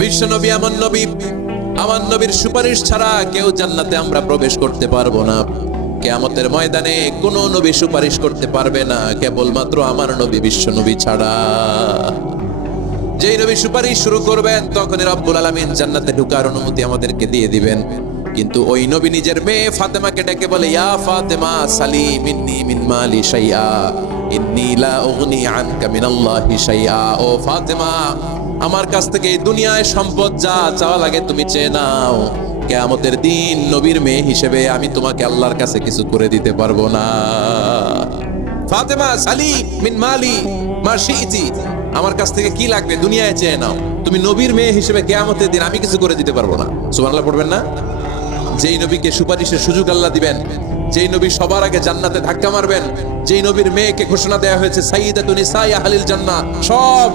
বিশ্বনবী এমন নবী, আমার নবীর সুপারিশ ছাড়া কেউ জান্নাতে আমরা প্রবেশ করতে পারবো না। কিয়ামতের ময়দানে কোন নবী সুপারিশ করতে পারবে না কেবলমাত্র আমার নবী বিশ্বনবী ছাড়া। যেই নবী সুপারিশ শুরু করবেন তখনই রব্বুল আলামিন জান্নাতে ঢোকার অনুমতি আমাদেরকে দিয়ে দিবেন। কিন্তু ওই নবী নিজের মেয়ে ফাতেমাকে ডেকে বলে, ইয়া ফাতেমা সালি মিন্নি মিন মালি শাইআ ইন্নী লা উগনি আনকা মিনাল্লাহি শাইআ। ও ফাতেমা, আমার কাছ থেকে এই দুনিয়ায় সম্পদ যা চাওয়া লাগে তুমি চেয়ে নাও, কিয়ামতের দিন নবীর মেয়ে হিসেবে আমি তোমাকে আল্লাহর কাছে কিছু করে দিতে পারবো না। ফাতেমা সালি মিন মালি মা শিইতি, আমার কাছ থেকে কি লাগবে দুনিয়ায় চেয়ে নাও, তুমি নবীর মেয়ে হিসেবে কিয়ামতের দিন আমি কিছু করে দিতে পারবো না। সুবহানাল্লাহ পড়বেন না? যেই নবীকে সুপারিশের সুযোগ আল্লাহ দিবেন, যেই নবী সবার আগে জান্নাতে ধাক্কা মারবেন, যেই নবীর মেয়েকে ঘোষণা দেয়া হয়েছে সাইয়্যিদাতুন নিসাই আহলিল জান্নাহ, সব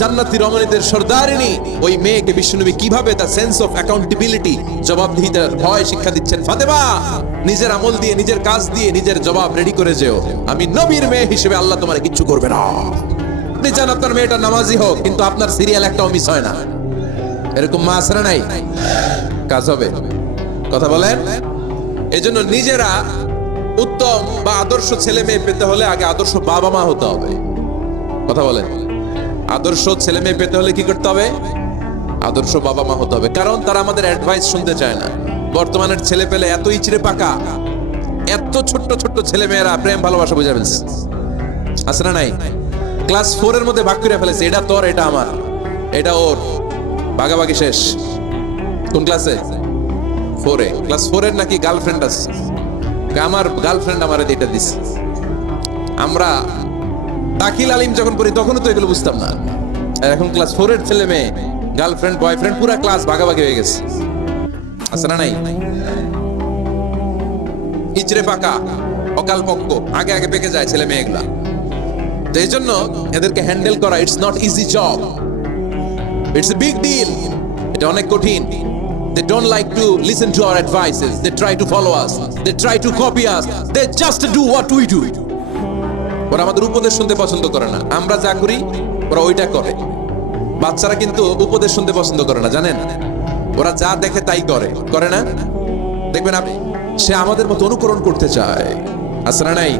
জান্নাতি রমণীদের সর্দারিনী, ওই মেয়েকে বিশ্বনবী কিভাবে তার সেন্স অফ অ্যাকাউন্টেবিলিটি, জবাবদিহিতার ভয় শিক্ষা দিচ্ছেন। ফাতেমা, নিজের আমল দিয়ে, নিজের কাজ দিয়ে নিজের জবাব রেডি করে যেও, আমি নবীর মেয়ে হিসেবে আল্লাহ তোমার কিচ্ছু করবে না। আপনি চান আপনার মেয়েটা নামাজি হোক, কিন্তু আপনার সিরিয়াল একটাও মিস হয় না, এরকম মা আছে না নাই? কাজ হবে, কথা বলেন। এজন্য নিজেরা উত্তম বা আদর্শ ছেলে মেয়ে পেতে হলে আগে আদর্শ বাবা মা হতে হবে। কথা বলেন, আদর্শ ছেলে মেয়ে পেতে হলে কি করতে হবে? আদর্শ বাবা মা হতে হবে। কারণ তারা আমাদের অ্যাডভাইস শুনতে চায় না। বর্তমানের ছেলে পেলে এত ইচড়ে পাকা, এত ছোট্ট ছোট্ট ছেলে মেয়েরা প্রেম ভালোবাসা বুঝে ফেলছে, আছে না নাই? ক্লাস 4 এর মধ্যে ভাগ করে ফেলেছে, এটা তোর, এটা আমার, এটা ওর, ভাগাভাগি শেষ। কোন ক্লাসে? 4 এ। ক্লাস 4 এর নাকি গার্লফ্রেন্ড আছে, আমার গার্লফ্রেন্ড আমার এটা দিছে। আমরা দাখিল আলিম যখন পড়ি তখনও তো এগুলো বুঝতাম না। আর এখন ক্লাস 4 এর ছেলে মেয়ে গার্লফ্রেন্ড বয়ফ্রেন্ড পুরো ক্লাস ভাগাভাগি হয়ে গেছে, আছে না নাই? ইচড়ে পাকা, অকাল পক্ক, আগে আগে পেকে যায় ছেলে মেয়েগুলা। তো এই জন্য এদেরকে হ্যান্ডেল করা it's not easy job, it's a big deal. এটা অনেক কঠিন। They don't like to listen to our advices. They try to follow us. They try to copy us. They just do what we do. ওরা আমাদের উপদেশ শুনতে পছন্দ করে না। আমরা যা করি ওরা ওইটা করে। বাচ্চারা কিন্তু উপদেশ শুনতে পছন্দ করে না, জানেন? ওরা যা দেখে তাই করে, করে না? দেখবেন আপনি, সে আমাদের মতো অনুকরণ করতে চায়, আছে না নাই?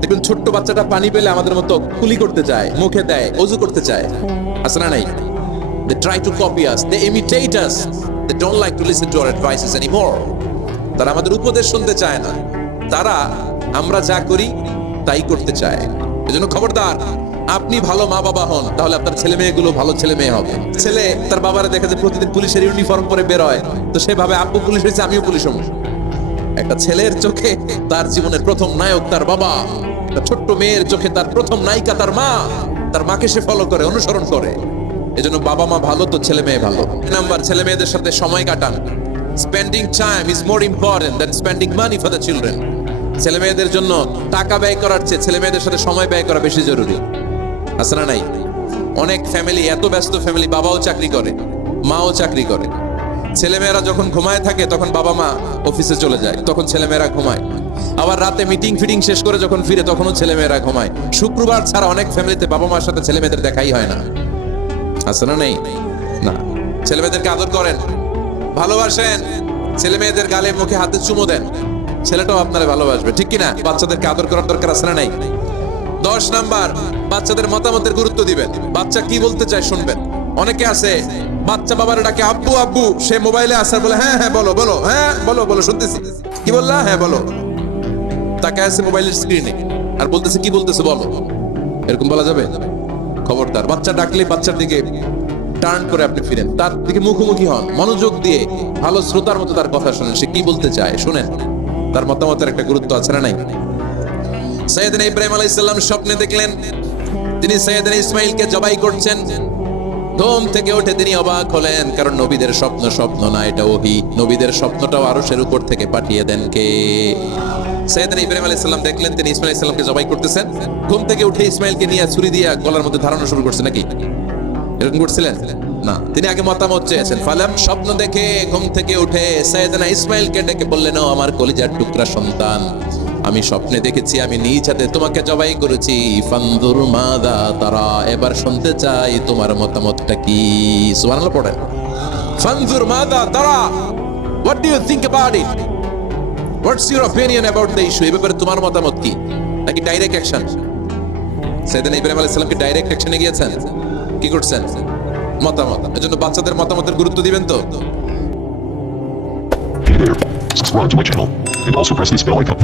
দেখবেন ছোট্ট বাচ্চাটা পানি পেলে আমাদের মতো কুলি করতে চায়, মুখে দেয়, ওযু করতে চায়, আছে না নাই? They try to copy us, they imitate us, they don't like to listen to our advices anymore. তারা আমাদের উপদেশ শুনতে চায় না, তারা আমরা যা করি তাই করতে চায়। এজন্য খবরদার, আপনি ভালো মা বাবা হন, তাহলে আপনার ছেলে মেয়েগুলো ভালো ছেলে মেয়ে হবে। ছেলে তার বাবারে দেখে যে প্রতিদিন পুলিশের ইউনিফর্ম পরে বের হয়, তো সেভাবে আব্বু পুলিশ হয়েছে, আমিও পুলিশ হব। একটা ছেলের চোখে তার জীবনের প্রথম নায়ক তার বাবা, একটা ছোট্ট মেয়ের চোখে তার প্রথম নায়িকা তার মা, তার মাকে সে ফলো করে, অনুসরণ করে। এজন্য বাবা মা ভালো তো ছেলে মেয়ে ভালো। নাম্বার, ছেলে মেয়েদের সাথে সময় কাটান। Spending time is more important than spending money for the children. ছেলে মেয়েদের জন্য টাকা ব্যয় করার চেয়ে ছেলে মেয়েদের সাথে সময় ব্যয় করা বেশি জরুরি, আছে না নাই? অনেক ফ্যামিলি, এত ব্যস্ত ফ্যামিলি, বাবাও চাকরি করে, মাও চাকরি করে। ছেলে মেয়েরা যখন ঘুমায় থাকে তখন বাবা মা অফিসে চলে যায়, তখন ছেলে মেয়েরা ঘুমায়। আবার রাতে মিটিং ফিটিং শেষ করে যখন ফিরে তখনও ছেলে মেয়েরা ঘুমায়। শুক্রবার ছাড়া অনেক ফ্যামিলিতে বাবা মার সাথে ছেলে মেয়েদের দেখাই হয় না, আছে না নেই? না। ছেলে মেয়েদেরকে আদর করেন, ভালোবাসেন, ছেলে মেয়েদের গালে মুখে হাতে চুমো দেন, ছেলেটাও আপনারা ভালোবাসবে, ঠিক কিনা? বাচ্চাদেরকে আদর করার দরকার আছে না নাই? 10 নাম্বার, বাচ্চাদের মতামতের গুরুত্ব দিবেন। বাচ্চা কি বলতে চায় শুনবেন। অনেকে আছে বাচ্চা বাবার ডাকে আব্বু আব্বু, সে মোবাইলে আসার বলে হ্যাঁ হ্যাঁ বলো বলো, হ্যাঁ বলো বলো, শুনতেছি, কি বললা, হ্যাঁ বলো। তাকে আছে মোবাইলের স্ক্রিনে আর বলতেছে কি বলতেছে বলো, এরকম বলা যাবে? খবরদার, বাচ্চা ডাকলে বাচ্চার দিকে টার্ন করে আপনি ফিরেন, তার দিকে মুখোমুখি হন, মনোযোগ দিয়ে ভালো শ্রোতার মতো তার কথা শুনেন, সে কি বলতে চায় শুনেন, তার মতামতের একটা গুরুত্ব আছে না নাই? সাইয়েদনা ইব্রাহিম আলাইহিস সালাম স্বপ্নে দেখলেন তিনি সাইয়েদনা ইসমাঈলকে জবাই করছেন। ঘুম থেকে উঠে তিনি অবাক হলেন, কারণ নবীদের স্বপ্ন স্বপ্ন না, এটা ওহী। নবীদের স্বপ্নটাও আরশের উপর থেকে পাঠিয়ে দেন কে? সাইয়েদনা ইব্রাহিম আলাইহিস সালাম দেখলেন তিনি ইসমাঈল আলাইহিস সালামকে জবাই করতেছেন। ঘুম থেকে উঠে ইসমাঈলকে নিয়ে ছুরি দিয়ে গলার মধ্যে ধারানো শুরু করছে নাকি? এরকম করছিলেন না, তিনি আগে মতামত চেয়েছেন। ফালাম, স্বপ্ন দেখে ঘুম থেকে উঠে সাইয়েদনা ইসমাঈলকে ডেকে বললেন, ও আমার কলিজার টুকরা সন্তান, আমি স্বপ্নে দেখেছি আমি নিজ হাতে তোমাকে জবাই করেছি। ফানজুর মাযা তারা, এবার শুনতে চাই তোমার মতামতটা কি। সুবহানাল্লাহ পড়েন। ফানজুর মাযা তারা, what do you think about it, what's your opinion about the issue. এই ব্যাপারে তোমার মতামত কি, নাকি ডাইরেক্ট অ্যাকশন? সাইয়েদনা ইব্রাহিম আলাইহিস সালাম কি ডাইরেক্ট অ্যাকশনে গিয়েছেন? কি করছেন? মতামত। এজন্য বাচ্চাদের মতামতের গুরুত্ব দিবেন তো। Hey there, subscribe to my channel and also press this bell icon.